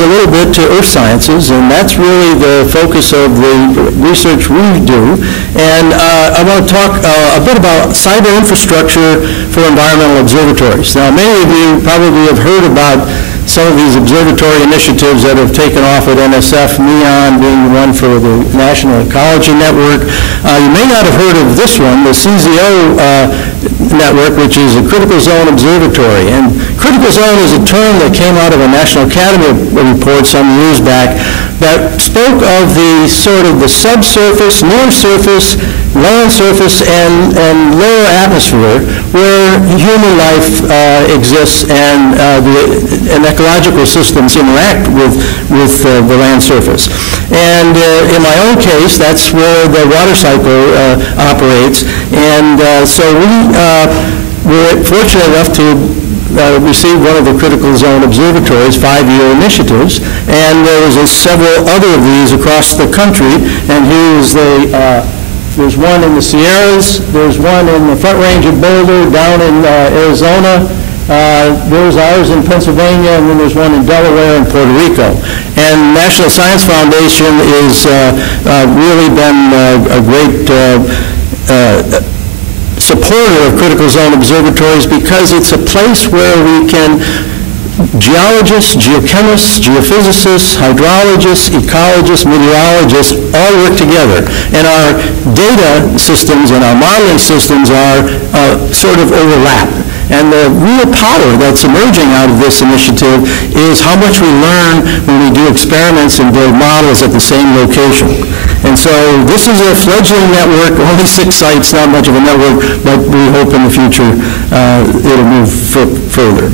a little bit to earth sciences, and that's really the focus of the research we do. And I want to talk a bit about cyber infrastructure for environmental observatories. Now, many of you probably have heard about some of these observatory initiatives that have taken off at NSF, NEON being the one for the National Ecology Network. You may not have heard of this one, the CZO network, which is a critical zone observatory. And critical zone is a term that came out of a National Academy report some years back that spoke of the sort of the subsurface, near surface, land surface, and lower atmosphere where human life exists and ecological systems interact with the land surface. And in my own case, that's where the water cycle operates. And so we're fortunate enough to received one of the critical zone observatories 5-year initiatives, and there was several other of these across the country. And here's there's one in the Sierras, there's one in the Front Range of Boulder, down in Arizona, there's ours in Pennsylvania, and then there's one in Delaware and Puerto Rico. And National Science Foundation has really been a great supporter of critical zone observatories because it's a place where we can, geologists, geochemists, geophysicists, hydrologists, ecologists, meteorologists all work together. And our data systems and our modeling systems are sort of overlap. And the real power that's emerging out of this initiative is how much we learn when we do experiments and build models at the same location. And so this is a fledgling network, only 6 sites, not much of a network, but we hope in the future it'll move further.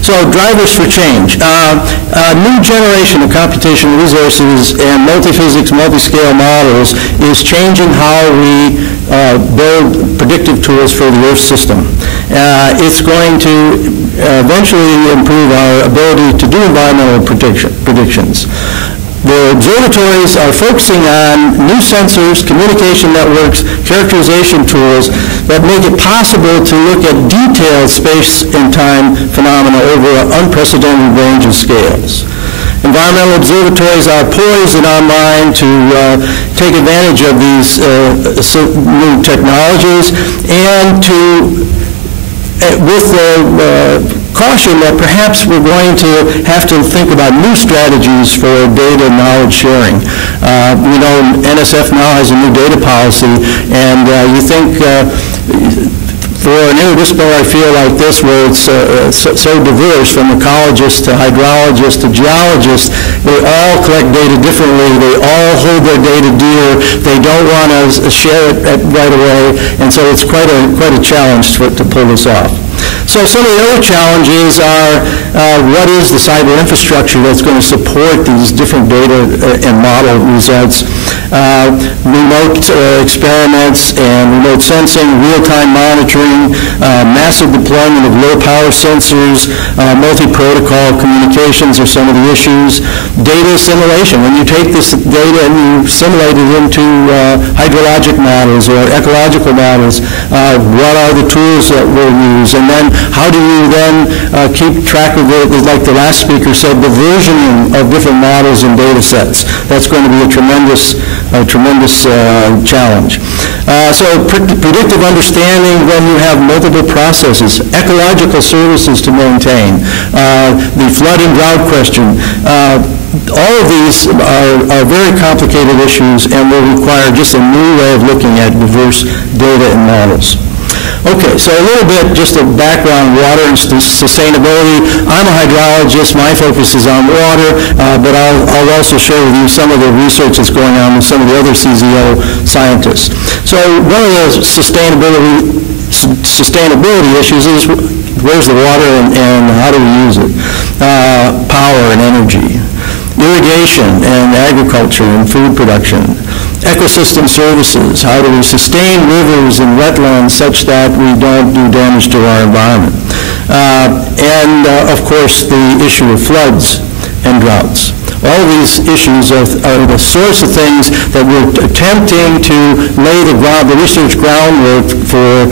So drivers for change. A new generation of computational resources and multi-physics, multi-scale models is changing how we build predictive tools for the Earth system. It's going to eventually improve our ability to do environmental predictions. The observatories are focusing on new sensors, communication networks, characterization tools that make it possible to look at detailed space and time phenomena over an unprecedented range of scales. Environmental observatories are poised in our mind to take advantage of these new technologies and to, with the caution that perhaps we're going to have to think about new strategies for data and knowledge sharing. We know NSF now has a new data policy, and you think for an interdisciplinary field like this, where it's so diverse, from ecologists to hydrologists to geologists, they all collect data differently. They all hold their data dear. They don't want to share it right away, and so it's quite a challenge to pull this off. So some of the other challenges are what is the cyber infrastructure that's going to support these different data and model results, remote experiments and remote sensing, real-time monitoring, massive deployment of low-power sensors, multi-protocol communications are some of the issues. Data assimilation. When you take this data and you simulate it into hydrologic models or ecological models, what are the tools that we'll use? And then how do you then keep track of it, like the last speaker said, the versioning of different models and data sets? That's going to be a tremendous challenge. So predictive understanding when you have multiple processes, ecological services to maintain, the flood and drought question. All of these are very complicated issues and will require just a new way of looking at diverse data and models. Okay, so a little bit just a background, water and sustainability. I'm a hydrologist. My focus is on water, but I'll also share with you some of the research that's going on with some of the other CZO scientists. So one of the sustainability issues is where's the water and how do we use it? Power and energy, irrigation and agriculture and food production, ecosystem services, how do we sustain rivers and wetlands such that we don't do damage to our environment, and of course the issue of floods and droughts. All of these issues are the sorts of things that we're attempting to lay the research groundwork for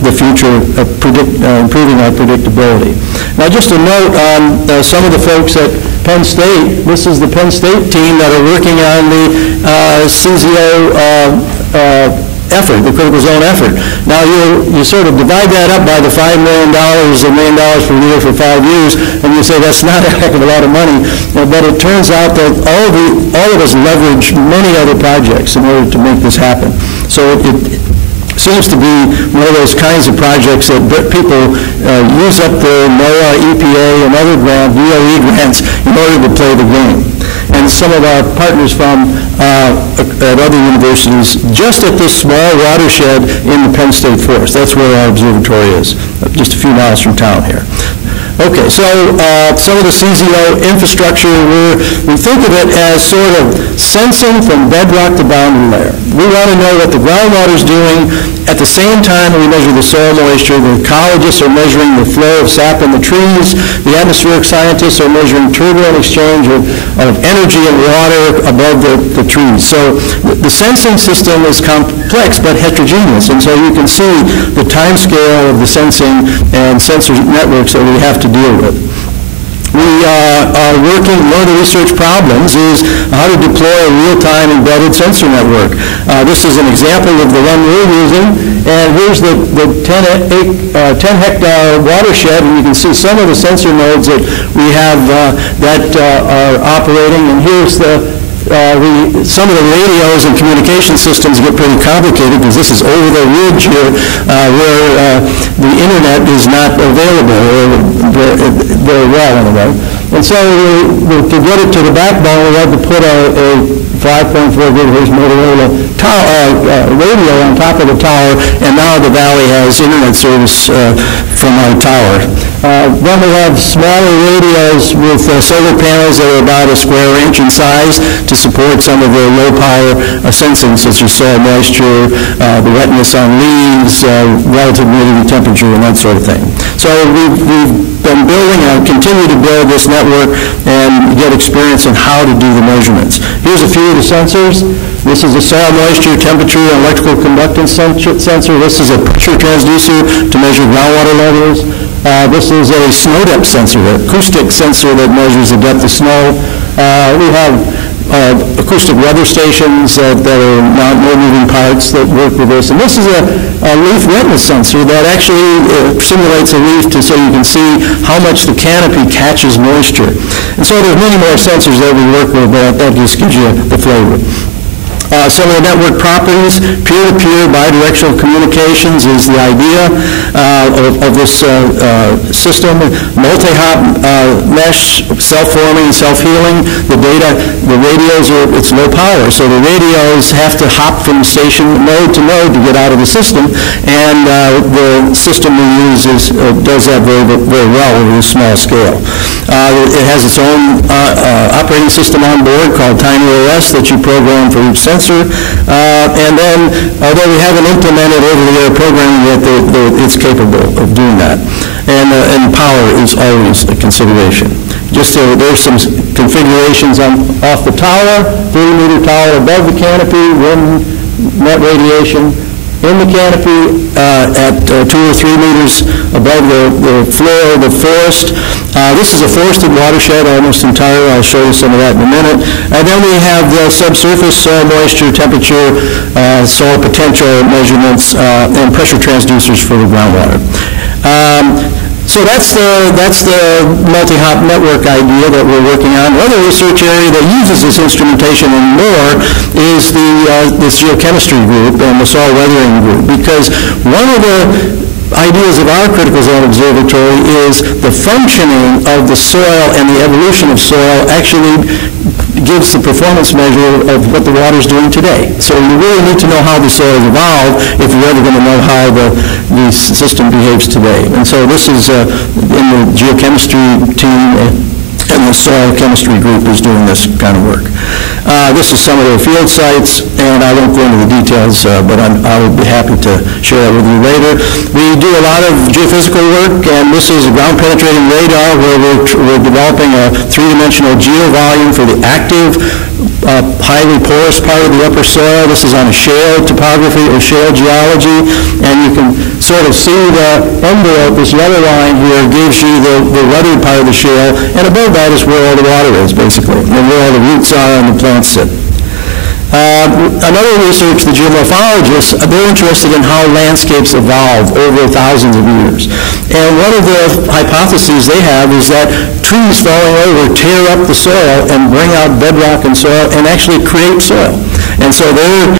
the future of improving our predictability. Now, just a note on some of the folks that Penn State. This is the Penn State team that are working on the CZO effort, the critical zone effort. Now you sort of divide that up by the $5 million, $1 million per year for 5 years, and you say that's not a heck of a lot of money. But it turns out that all of us leverage many other projects in order to make this happen. So it seems to be one of those kinds of projects that people use up their NOAA, EPA, and other DOE grants in order to play the game. And some of our partners from at other universities, just at this small watershed in the Penn State Forest. That's where our observatory is, just a few miles from town here. Okay, so some of the CZO infrastructure, we think of it as sort of sensing from bedrock to boundary layer. We want to know what the groundwater is doing. At the same time, we measure the soil moisture. The ecologists are measuring the flow of sap in the trees. The atmospheric scientists are measuring turbulent exchange of energy and water above the trees. So the sensing system is complex but heterogeneous, and so you can see the time scale of the sensing and sensor networks that we have to deal with. We are working, one of the research problems is how to deploy a real-time embedded sensor network. This is an example of the one we're using, and here's the 10-hectare watershed, and you can see some of the sensor nodes that we have that are operating, and here's some of the radios and communication systems get pretty complicated because this is over the ridge here where the internet is not available very well anyway. And so to get it to the backbone, we had to put a 5.4 gigahertz Motorola radio on top of the tower, and now the valley has internet service from our tower. Then we have smaller radios with solar panels that are about a square inch in size to support some of the low power sensing, such as soil moisture, the wetness on leaves, relative humidity, temperature, and that sort of thing. So we've been building and continue to build this network and get experience in how to do the measurements. Here's a few of the sensors. This is a soil moisture, temperature, and electrical conductance sensor. This is a pressure transducer to measure groundwater levels. This is a snow depth sensor, an acoustic sensor that measures the depth of snow. We have acoustic weather stations that are not no-moving parts that work with this. And this is a leaf wetness sensor that actually simulates a leaf so you can see how much the canopy catches moisture. And so there's many more sensors that we work with, but that just gives you the flavor. Some of the network properties, peer-to-peer bidirectional communications is the idea of this system. Multi-hop mesh, self-forming, self-healing. The radios it's low power, so the radios have to hop from station node to node to get out of the system, and the system we use does that very, very well over a small scale. It has its own operating system on board called TinyOS that you program for each sensor. And then, although we haven't implemented over-the-air programming yet, it's capable of doing that. And power is always a consideration. There's some configurations off the tower, 30-meter tower above the canopy, wind, net radiation, in the canopy at 2 or 3 meters above the floor of the forest. This is a forested watershed almost entirely. I'll show you some of that in a minute. And then we have the subsurface soil moisture, temperature, soil potential measurements, and pressure transducers for the groundwater. So that's the multi-hop network idea that we're working on. Another research area that uses this instrumentation and more is this geochemistry group and the soil weathering group, because one of the ideas of our critical zone observatory is the functioning of the soil and the evolution of soil actually gives the performance measure of what the water is doing today. So you really need to know how the soil has evolved if you're ever going to know how the system behaves today. And so this is in the geochemistry team, and the soil chemistry group is doing this kind of work. This is some of their field sites, and I won't go into the details, but I would be happy to share that with you later. We do a lot of geophysical work, and this is a ground-penetrating radar where we're developing a three-dimensional geovolume for the active highly porous part of the upper soil. This is on a shale topography or shale geology, and you can sort of see the envelope. This yellow line here gives you the weathered part of the shale, and above that is where all the water is, basically, and where all the roots are and the plants sit. Another research, the geomorphologists, they're interested in how landscapes evolve over thousands of years. And one of the hypotheses they have is that trees falling over tear up the soil and bring out bedrock and soil and actually create soil. And so they're